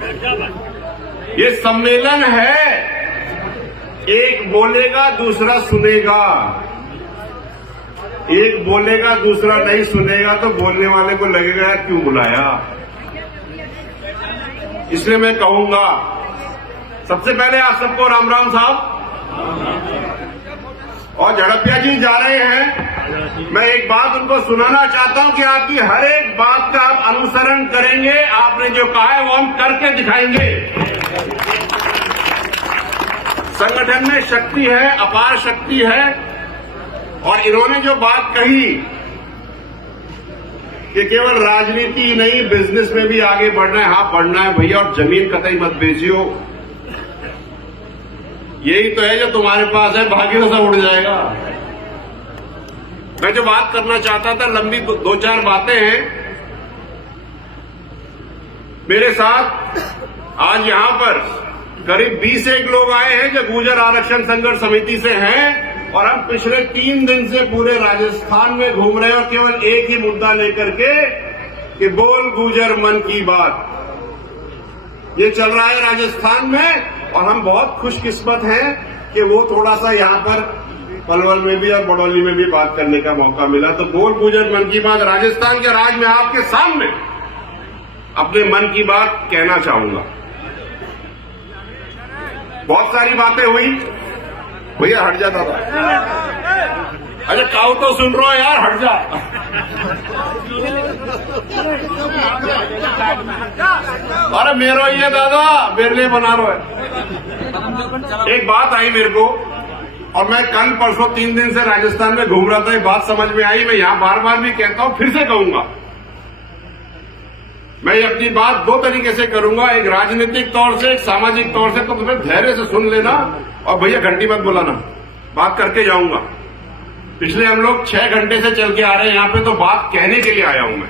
ये सम्मेलन है, एक बोलेगा दूसरा सुनेगा, एक बोलेगा दूसरा नहीं सुनेगा तो बोलने वाले को लगेगा क्यों बुलाया। इसलिए मैं कहूंगा, सबसे पहले आप सबको राम राम साहब। और झड़पिया जी जा रहे हैं, मैं एक बात उनको सुनाना चाहता हूं कि आपकी हर एक बात का आप अनुसरण करेंगे, आपने जो कहा है वो हम करके दिखाएंगे। संगठन में शक्ति है, अपार शक्ति है। और इन्होंने जो बात कही कि केवल राजनीति ही नहीं बिजनेस में भी आगे बढ़ना है, हाँ बढ़ना है भैया, और जमीन कतई मत बेचियो। यही तो है जो तुम्हारे पास है, भाग्य तो सब उड़ जाएगा। मैं जो बात करना चाहता था, लंबी दो चार बातें हैं मेरे साथ। आज यहां पर करीब 21 लोग आए हैं जो गुर्जर आरक्षण संघर्ष समिति से हैं, और हम पिछले 3 दिन से पूरे राजस्थान में घूम रहे हैं और केवल एक ही मुद्दा लेकर के कि बोल गुर्जर मन की बात, ये चल रहा है राजस्थान में। और हम बहुत खुशकिस्मत हैं कि वो थोड़ा सा यहां पर पलवल में भी और बड़ौली में भी बात करने का मौका मिला। तो बोल गुर्जर मन की बात राजस्थान के राज में आपके सामने अपने मन की बात कहना चाहूंगा। बहुत सारी बातें हुई, भैया हट जाता था। अरे काऊ तो सुन रहा है यार, हट जा। अरे मेरो ये दादा मेरे लिए बना रहा है। एक बात आई मेरे को, और मैं कल परसों 3 दिन से राजस्थान में घूम रहा था, ये बात समझ में आई। मैं यहां बार बार भी कहता हूं, फिर से कहूंगा, मैं ये अपनी बात 2 तरीके से करूंगा, एक राजनीतिक तौर से, एक सामाजिक तौर से। तो तुम्हें धैर्य से सुन लेना, और भैया घंटी मत बुलाना, बात करके जाऊंगा। पिछले हम लोग 6 घंटे से चल के आ रहे हैं यहां पे, तो बात कहने के लिए आया हूं मैं।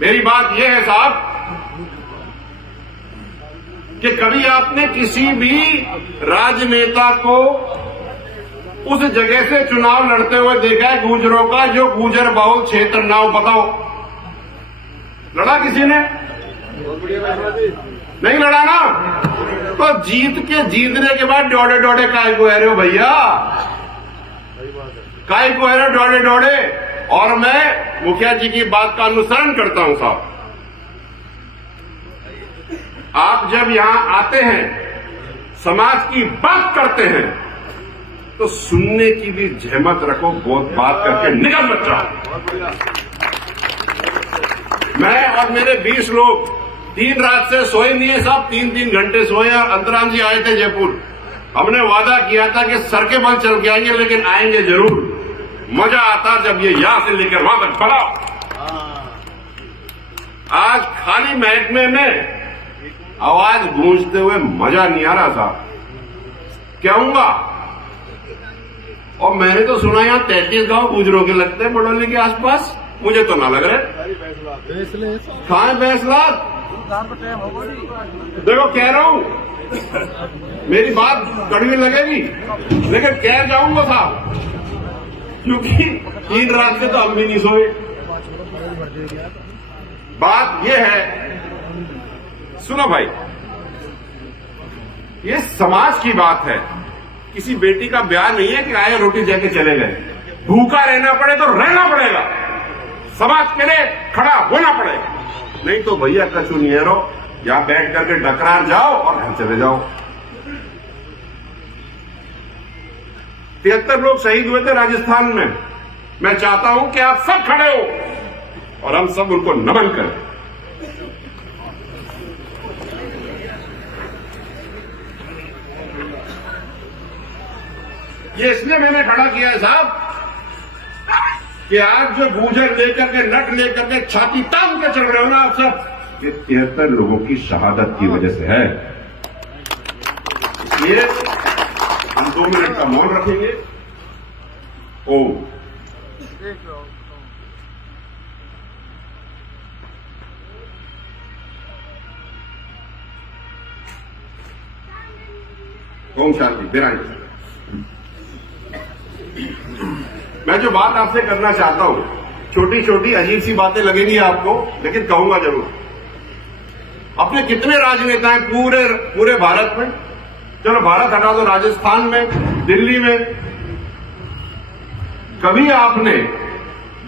मेरी बात यह है साहब कि कभी आपने किसी भी राजनेता को उस जगह से चुनाव लड़ते हुए देखा है गुर्जरों का जो गुर्जर बहुल क्षेत्र ना हो? बताओ, लड़ा किसी ने? नहीं लड़ा ना? तो जीतने के बाद डोड़े डोड़े काय को रहे हो भैया, काय को रहे हो डोड़े डोड़े। और मैं मुखिया जी की बात का अनुसरण करता हूं साहब। आप जब यहां आते हैं, समाज की बात करते हैं, तो सुनने की भी जहमत रखो, बहुत बात करके निकल मत जाओ। मैं और मेरे 20 लोग 3 रात से सोए नहीं है साहब, 3-3 घंटे सोए। और अंतराम जी आए थे जयपुर, हमने वादा किया था कि सर के बल चल के आएंगे, लेकिन आएंगे जरूर। मजा आता जब ये यहां से लेकर वहां तक बढ़ा। आज खाली महकमे में आवाज गूंजते हुए मजा नहीं आ रहा था, कहूंगा। और मैंने तो सुना यहां 33 गांव गुर्जरों के लगते हैं बड़ौली के आसपास, मुझे तो ना लग रहे। कहां है फैसलात? देखो कह रहा हूं, मेरी बात कड़वी लगेगी लेकिन कह जाऊंगा साहब, क्योंकि 3 रात से तो हम भी नहीं सोए। बात यह है, सुनो भाई, ये समाज की बात है। किसी बेटी का ब्याह नहीं है कि आए रोटी जाके चले गए। भूखा रहना पड़े तो रहना पड़ेगा, समाज के लिए खड़ा होना पड़ेगा। नहीं तो भैया कछु नहीं है, रो यहां बैठ करके डकरार जाओ और घर चले जाओ। 73 लोग शहीद हुए थे राजस्थान में। मैं चाहता हूं कि आप सब खड़े हो और हम सब उनको नमन करें। ये इसलिए मैंने खड़ा किया है साहब कि आज जो गुर्जर लेकर के, नट लेकर के, छाती तान के चल रहे हो ना आप सब, ये 73 लोगों की शहादत की वजह से है। इसलिए हम 2 मिनट का मौन रखेंगे। ओम ओम शांति। विराज। मैं जो बात आपसे करना चाहता हूं, छोटी छोटी अजीब सी बातें लगेंगी आपको, लेकिन कहूंगा जरूर। अपने कितने राजनेता हैं पूरे भारत में? चलो भारत हटा दो, राजस्थान में, दिल्ली में कभी आपने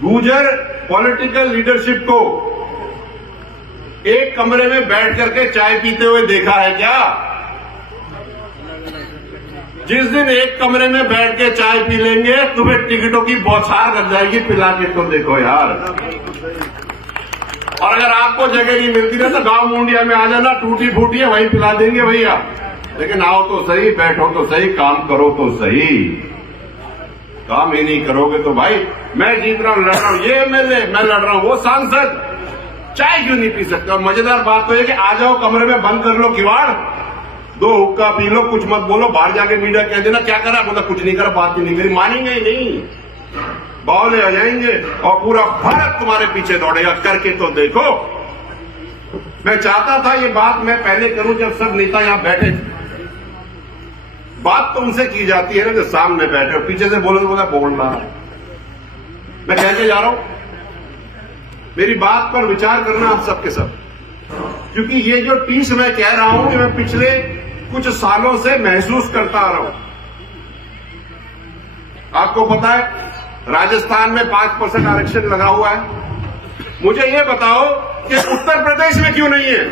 गुर्जर पॉलिटिकल लीडरशिप को एक कमरे में बैठ करके चाय पीते हुए देखा है क्या? जिस दिन एक कमरे में बैठ के चाय पी लेंगे तुम्हें टिकटों की बौछार लग जाएगी, पिला के तो देखो यार। और अगर आपको जगह नहीं मिलती ना तो गांव मुंडिया में आ जाना, टूटी फूटी है वहीं पिला देंगे भैया। लेकिन आओ तो सही, बैठो तो सही, काम करो तो सही। काम ही नहीं करोगे तो भाई मैं जीत रहा हूं, लड़ रहा हूं, ये एमएलए मैं लड़ रहा हूं, वो सांसद, चाय क्यों नहीं पी सकते? और मजेदार बात तो है कि आ जाओ कमरे में, बंद कर लो किवाड़, 2 हुक्का पी लो, कुछ मत बोलो, बाहर जाके मीडिया कह देना क्या करा, बोला कुछ नहीं करा, बात ही नहीं करी, मानेंगे ही नहीं, बावले आ जाएंगे और पूरा भारत तुम्हारे पीछे दौड़ेगा। करके तो देखो। मैं चाहता था ये बात मैं पहले करूं जब सब नेता यहां बैठे थे। बात तो उनसे की जाती है ना जो सामने बैठे, और पीछे से बोलो तो बोला बोल रहा है। मैं कहते जा रहा हूं, मेरी बात पर विचार करना आप सबके सब, क्योंकि ये जो टीस मैं कह रहा हूं कि मैं पिछले कुछ सालों से महसूस करता आ रहा हूं। आपको पता है राजस्थान में 5% आरक्षण लगा हुआ है। मुझे ये बताओ कि उत्तर प्रदेश में क्यों नहीं है?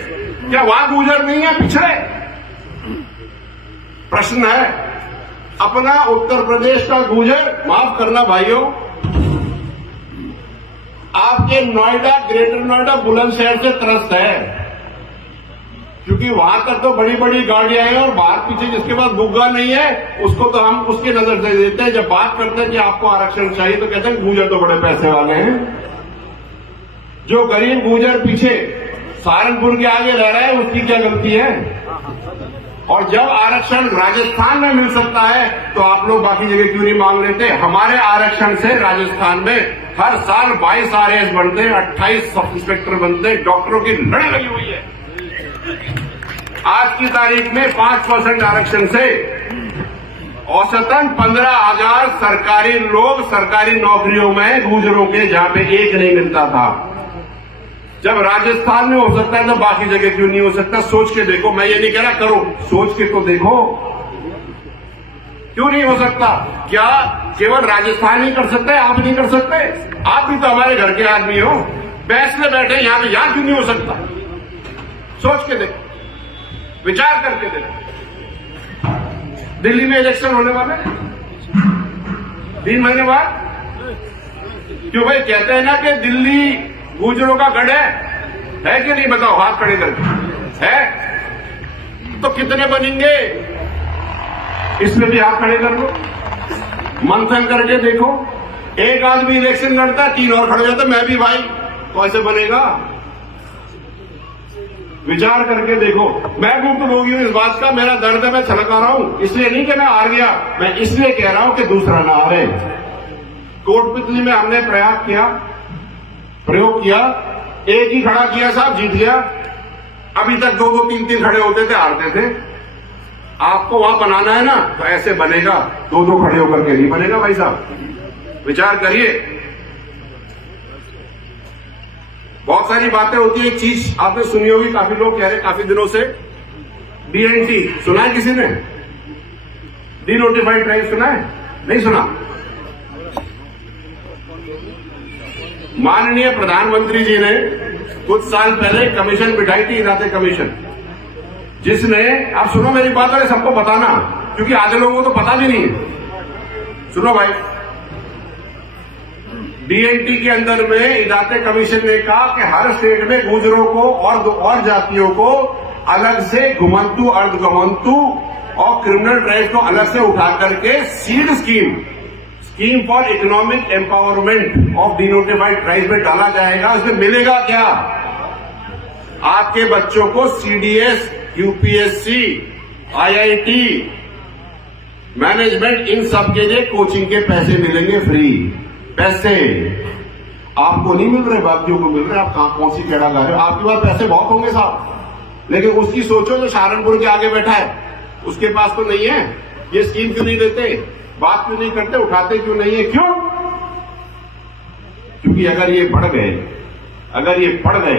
क्या वहां गुर्जर नहीं है पिछड़े? प्रश्न है। अपना उत्तर प्रदेश का गुर्जर, माफ करना भाइयों, आपके नोएडा, ग्रेटर नोएडा, बुलंदशहर से त्रस्त है, क्योंकि वहां तक तो बड़ी बड़ी गाड़ियां हैं और बाहर पीछे जिसके पास बुग्गा नहीं है उसको तो हम उसके नजर से देते हैं। जब बात करते हैं कि आपको आरक्षण चाहिए तो कहते हैं गुर्जर तो बड़े पैसे वाले हैं। जो गरीब गुर्जर पीछे सहारनपुर के आगे रह रहा है उसकी क्या गलती है? और जब आरक्षण राजस्थान में मिल सकता है तो आप लोग बाकी जगह क्यों नहीं मांग लेते? हमारे आरक्षण से राजस्थान में हर साल 22 आरएएस बनते हैं, 28 सब इंस्पेक्टर बनते हैं, डॉक्टरों की लड़ाई लगी हुई है। आज की तारीख में 5% आरक्षण से औसतन 15,000 सरकारी लोग सरकारी नौकरियों में गुर्जरों के, जहां पे एक नहीं मिलता था। जब राजस्थान में हो सकता है तो बाकी जगह क्यों नहीं हो सकता? सोच के देखो। मैं ये नहीं कह रहा करो, सोच के तो देखो, क्यों नहीं हो सकता? क्या केवल राजस्थान ही कर सकता है? आप नहीं कर सकते? आप भी तो हमारे घर के आदमी हो, बैठले बैठे यहां पे, यहां क्यों नहीं हो सकता? सोच के देखो, विचार करके देखो। दिल्ली में इलेक्शन होने वाले 3 महीने बाद। क्यों भाई? कहते हैं ना कि दिल्ली गुर्जरों का गढ़ है कि नहीं? बताओ हाथ खड़े करके। है तो कितने बनेंगे? इसमें भी हाथ खड़े कर लो, मंथन करके देखो। एक आदमी इलेक्शन लड़ता, 3 और खड़े जाते, मैं भी भाई, तो ऐसे बनेगा? विचार करके देखो। मैं भुक्तभोगी हूं इस बात का, मेरा दर्द है, मैं छलका रहा हूं। इसलिए नहीं कि मैं हार गया, मैं इसलिए कह रहा हूं कि दूसरा ना हारे। कोटपितली में हमने प्रयोग किया, एक ही खड़ा किया साहब, जीत गया। अभी तक 2-2, 3-3 खड़े होते थे, हारते थे। आपको वहां बनाना है ना तो ऐसे बनेगा, 2-2 खड़े होकर के नहीं बनेगा भाई साहब। विचार करिए। बहुत सारी बातें होती है। एक चीज आपने सुनी होगी, काफी लोग कह रहे काफी दिनों से, डीएनटी सुना है किसी ने? डी नोटिफाइड ट्राइब सुना है? नहीं सुना? माननीय प्रधानमंत्री जी ने कुछ साल पहले कमीशन बिठाई थी, इरादे कमीशन, जिसने, आप सुनो मेरी बात, अरे सबको बताना, क्योंकि आधे लोगों को तो पता भी नहीं है। सुनो भाई, डीएनटी के अंदर में इरादे कमीशन ने कहा कि हर स्टेट में गुर्जरों को और जातियों को अलग से घुमंतु, अर्धघुमंतु और क्रिमिनल ट्राइब्स को अलग से उठा करके seed scheme for economic empowerment of denotified tribes में डाला जाएगा। उसमें मिलेगा क्या? आपके बच्चों को सीडीएस, यूपीएससी, आईआईटी, मैनेजमेंट, इन सब के लिए कोचिंग के पैसे मिलेंगे, फ्री पैसे। आपको नहीं मिल रहे, बाकियों को मिल रहे। आप कौन सी केड़ा गा रहे हो? आपके पास पैसे बहुत होंगे साहब, लेकिन उसकी सोचो जो सहारनपुर के आगे बैठा है, उसके पास तो नहीं है। ये स्कीम क्यों नहीं देते? बात क्यों नहीं करते? उठाते क्यों नहीं है? क्यों? क्योंकि अगर ये बढ़ गए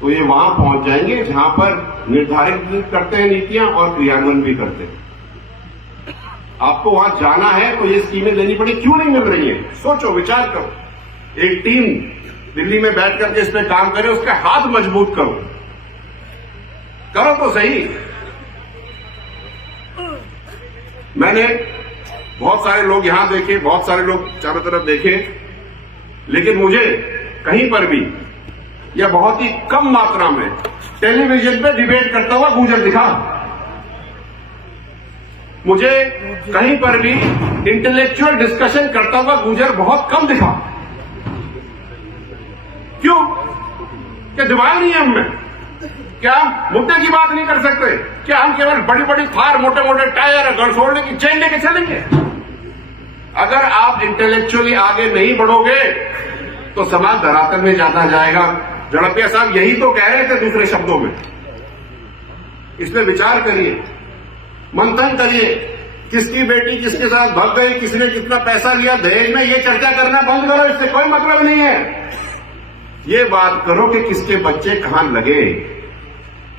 तो ये वहां पहुंच जाएंगे जहां पर निर्धारित भी करते हैं नीतियां और क्रियान्वयन भी करते हैं। आपको वहां जाना है तो ये स्कीमें देनी पड़ी, क्यों नहीं मिल रही है? सोचो, विचार करो। एक टीम दिल्ली में बैठ करके इस पे काम करे, उसके हाथ मजबूत करो तो सही। मैंने बहुत सारे लोग यहां देखे, बहुत सारे लोग चारों तरफ देखे, लेकिन मुझे कहीं पर भी या बहुत ही कम मात्रा में टेलीविजन पे डिबेट करता हुआ गुजर दिखा। मुझे कहीं पर भी इंटेलेक्चुअल डिस्कशन करता हुआ गुजर बहुत कम दिखा। क्यों? क्या दिमाग नहीं है हमें? क्या हम मुद्दे की बात नहीं कर सकते? क्या हम केवल बड़ी बड़ी थार, मोटे मोटे टायर, गड़सोड़ने की चेन लेके चलेंगे? अगर आप इंटेलेक्चुअली आगे नहीं बढ़ोगे तो समाज धरातल में जाता जाएगा। जड़पिया साहब यही तो कह रहे थे दूसरे शब्दों में। इसमें विचार करिए, मंथन करिए, किसकी बेटी किसके साथ भाग गई, किसने कितना पैसा लिया दहेज में, ये चर्चा करना बंद करो, इससे कोई मतलब नहीं है। ये बात करो कि किसके बच्चे कहां लगे,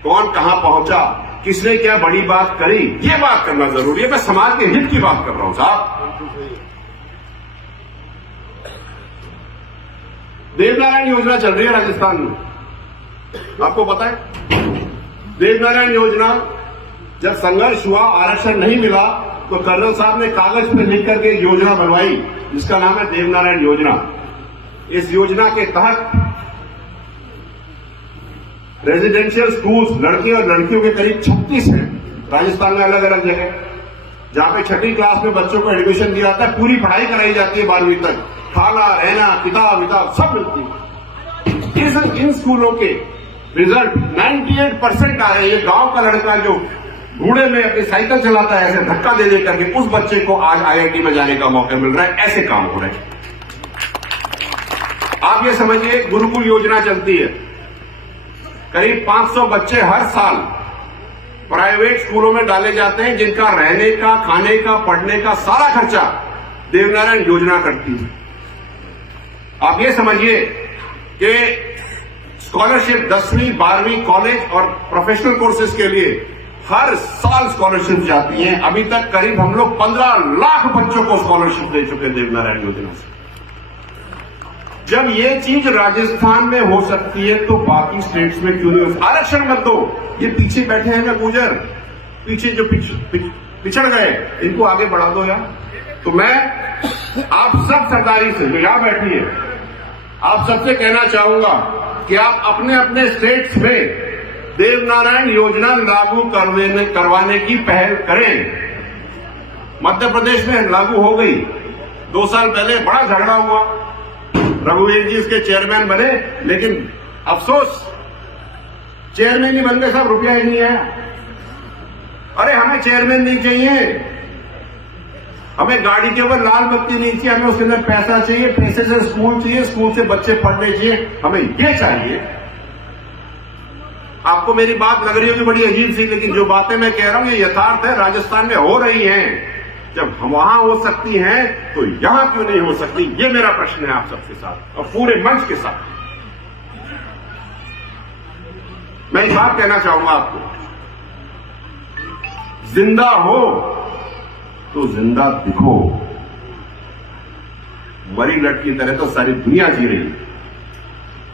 कौन कहां पहुंचा, किसने क्या बड़ी बात करी, ये बात करना जरूरी है। मैं समाज के हित की बात कर रहा हूं साहब। देवनारायण योजना चल रही है राजस्थान में, आपको पता है? देवनारायण योजना जब संघर्ष हुआ, आरक्षण नहीं मिला, तो कर्नल साहब ने कागज पे लिख करके एक योजना बनवाई जिसका नाम है देवनारायण योजना। इस योजना के तहत रेजिडेंशियल स्कूल्स लड़के और लड़कियों के करीब 36 हैं राजस्थान में, अलग अलग जगह, जहां पे 6ठी क्लास में बच्चों को एडमिशन दिया जाता है, पूरी पढ़ाई कराई जाती है 12वीं तक, खाना रहना किताब विताब सब मिलती है। इन स्कूलों के रिजल्ट 98% आ रहे हैं। ये गांव का लड़का जो घूड़े में अपनी साइकिल चलाता है, ऐसे धक्का दे दे करके उस बच्चे को आज IIT में जाने का मौका मिल रहा है। ऐसे काम हो रहे हैं। आप ये समझिए, गुरुकुल योजना चलती है, करीब 500 बच्चे हर साल प्राइवेट स्कूलों में डाले जाते हैं, जिनका रहने का, खाने का, पढ़ने का सारा खर्चा देवनारायण योजना करती है। आप ये समझिए कि स्कॉलरशिप 10वीं 12वीं कॉलेज और प्रोफेशनल कोर्सेज के लिए हर साल स्कॉलरशिप जाती है। अभी तक करीब हम लोग 15 लाख बच्चों को स्कॉलरशिप दे चुके हैं देवनारायण योजना से। जब ये चीज राजस्थान में हो सकती है तो बाकी स्टेट्स में क्यों नहीं हो? आरक्षण मत दो, ये पीछे बैठे हैं ना गुजर, पीछे जो पिछड़ गए, इनको आगे बढ़ा दो यार। तो मैं आप सब सरदारी से जो यहां बैठी है, आप सबसे कहना चाहूंगा कि आप अपने अपने स्टेट्स में देवनारायण योजना लागू करवाने की पहल करें। मध्य प्रदेश में लागू हो गई, 2 साल पहले बड़ा झगड़ा हुआ, रघुवीर जी इसके चेयरमैन बने, लेकिन अफसोस चेयरमैन नहीं बन गए साहब, रुपया ही नहीं आया। अरे हमें चेयरमैन नहीं चाहिए, हमें गाड़ी के ऊपर लाल बत्ती नहीं चाहिए, हमें उसके अंदर पैसा चाहिए, पैसे से स्कूल चाहिए, स्कूल से बच्चे पढ़ने चाहिए, हमें ये चाहिए। आपको मेरी बात लग रही होगी बड़ी अजीब सी, लेकिन जो बातें मैं कह रहा हूं ये यथार्थ है, राजस्थान में हो रही हैं। जब वहां हो सकती हैं तो यहां क्यों नहीं हो सकती? ये मेरा प्रश्न है आप सबके साथ और पूरे मंच के साथ। मैं एक बात कहना चाहूंगा आपको, जिंदा हो तो जिंदा दिखो। मरी लट की तरह तो सारी दुनिया जी रही है।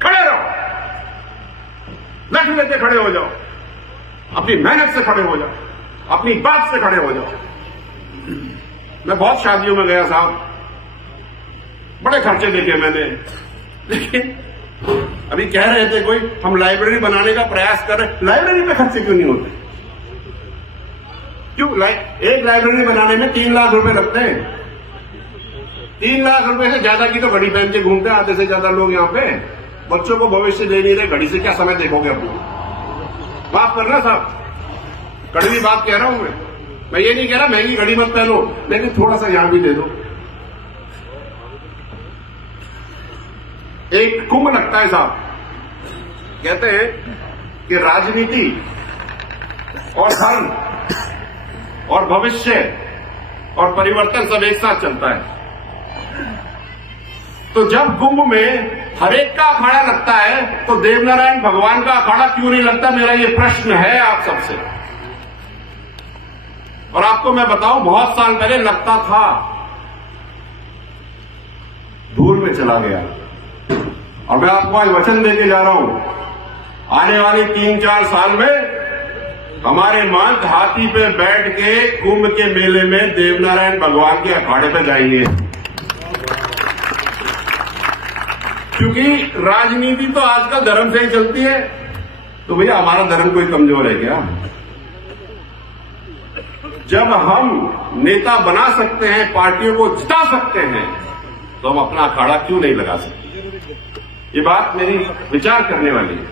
खड़े रहो, लट लेते खड़े हो जाओ, अपनी मेहनत से खड़े हो जाओ, अपनी बात से खड़े हो जाओ। मैं बहुत शादियों में गया साहब, बड़े खर्चे देखे मैंने, लेकिन अभी कह रहे थे कोई हम लाइब्रेरी बनाने का प्रयास कर रहे, लाइब्रेरी पे खर्चे क्यों नहीं होते? क्यों? एक लाइब्रेरी बनाने में 3 लाख रुपए लगते हैं। 3 लाख रुपए से ज्यादा की तो घड़ी पहन के घूमते हैं आधे से ज्यादा लोग यहाँ पे। बच्चों को भविष्य दे नहीं रहे, घड़ी से क्या समय देखोगे अपना? माफ करना साहब, कड़वी बात कह रहा हूं मैं ये नहीं कह रहा महंगी घड़ी मत पहनो, लेकिन थोड़ा सा यहां भी दे दो। एक कुंभ लगता है साहब, कहते हैं कि राजनीति और धर्म और भविष्य और परिवर्तन सब एक साथ चलता है। तो जब कुंभ में हर एक का अखाड़ा लगता है, तो देवनारायण भगवान का अखाड़ा क्यों नहीं लगता? मेरा ये प्रश्न है आप सबसे। और आपको मैं बताऊं, बहुत साल पहले लगता था, धूल में चला गया। और मैं आपको आज वचन देके जा रहा हूं, आने वाले 3-4 साल में हमारे महंत हाथी पे बैठ के कुंभ के मेले में देवनारायण भगवान के अखाड़े पे जाएंगे। क्योंकि राजनीति तो आजकल धर्म से ही चलती है, तो भैया हमारा धर्म कोई कमजोर है क्या? जब हम नेता बना सकते हैं, पार्टियों को जिता सकते हैं, तो हम अपना अखाड़ा क्यों नहीं लगा सकते? ये बात मेरी विचार करने वाली है।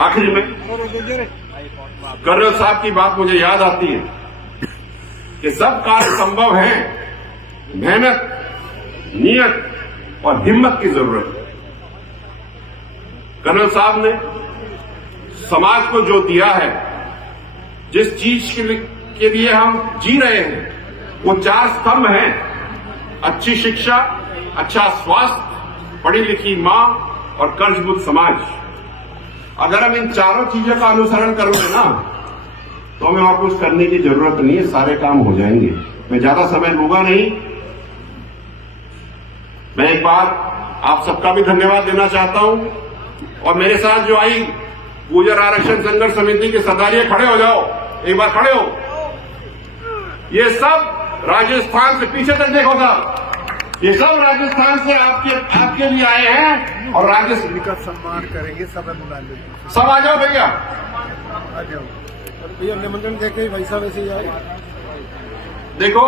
आखिर में कर्नल साहब की बात मुझे याद आती है कि सब कार्य संभव है, मेहनत, नियत और हिम्मत की जरूरत है। कर्नल साहब ने समाज को जो दिया है, जिस चीज के लिए हम जी रहे हैं, वो 4 स्तंभ हैं: अच्छी शिक्षा, अच्छा स्वास्थ्य, पढ़ी लिखी मां और कर्जमुक्त समाज। अगर हम इन चारों चीजों का अनुसरण करोगे ना, तो हमें और कुछ करने की जरूरत नहीं है, सारे काम हो जाएंगे। मैं ज्यादा समय लूंगा नहीं। मैं एक बार आप सबका भी धन्यवाद देना चाहता हूं, और मेरे साथ जो आई गुर्जर आरक्षण संघर्ष समिति के सरदारिये, खड़े हो जाओ, एक बार खड़े हो। ये सब राजस्थान से, पीछे तक देखो साहब, ये सब राजस्थान से आपके लिए आए हैं, और राजस्थान का सम्मान करेंगे। सब बुला लेंगे, सब आ जाओ भैया, आ जाओ। भैया निमंत्रण देखे वैसा वैसे ही आए। देखो,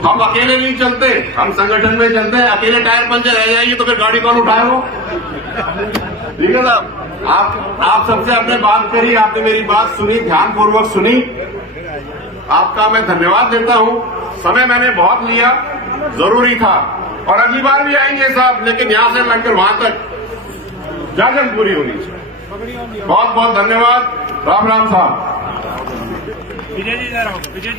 हम अकेले नहीं चलते, हम संगठन में चलते हैं। अकेले टायर पंचर रह जाएगी तो फिर गाड़ी कौन उठाएगा? ठीक है साहब, आप सबसे आपने बात करी, आपने मेरी बात सुनी, ध्यानपूर्वक सुनी। आपका मैं धन्यवाद देता हूं। समय मैंने बहुत लिया, जरूरी था, और अगली बार भी आएंगे साहब, लेकिन यहां से लगकर वहां तक जागरण पूरी होनी चाहिए। बहुत बहुत धन्यवाद। राम राम साहब। विजय जी,